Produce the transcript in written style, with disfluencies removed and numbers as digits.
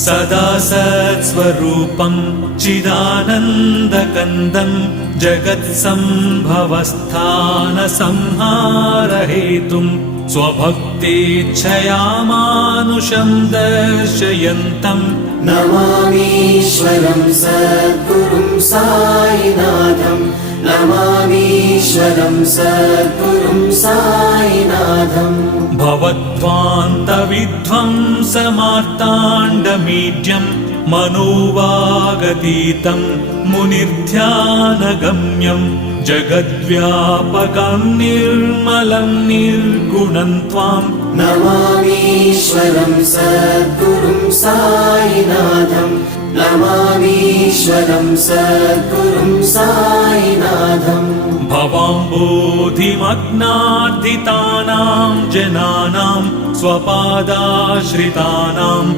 सदा सत्स्वरूपं चिदानन्दकन्दं जगत्सम्भवस्थानसंहारहेतुं स्वभक्तेच्छया मानुषं दर्शयन्तं नमामीश्वरं सद्गुरुं साईनाथं नमामीश्वरं सद्गुरुं साईनाथं भवद्ध्वान्तविध्वंसमार्ताण्डमीड्यं मनोवागतीतं मुनिर्ध्यानगम्यं जगद्व्यापकं निर्मलं निर्गुणं त्वां नमामीश्वरं सद्गुरुं साईनाथं नमामीश्वरं सद्गुरुं साईनाथं भवाम्बोधिमग्नार्दितानां जनानां स्वपादाश्रितानां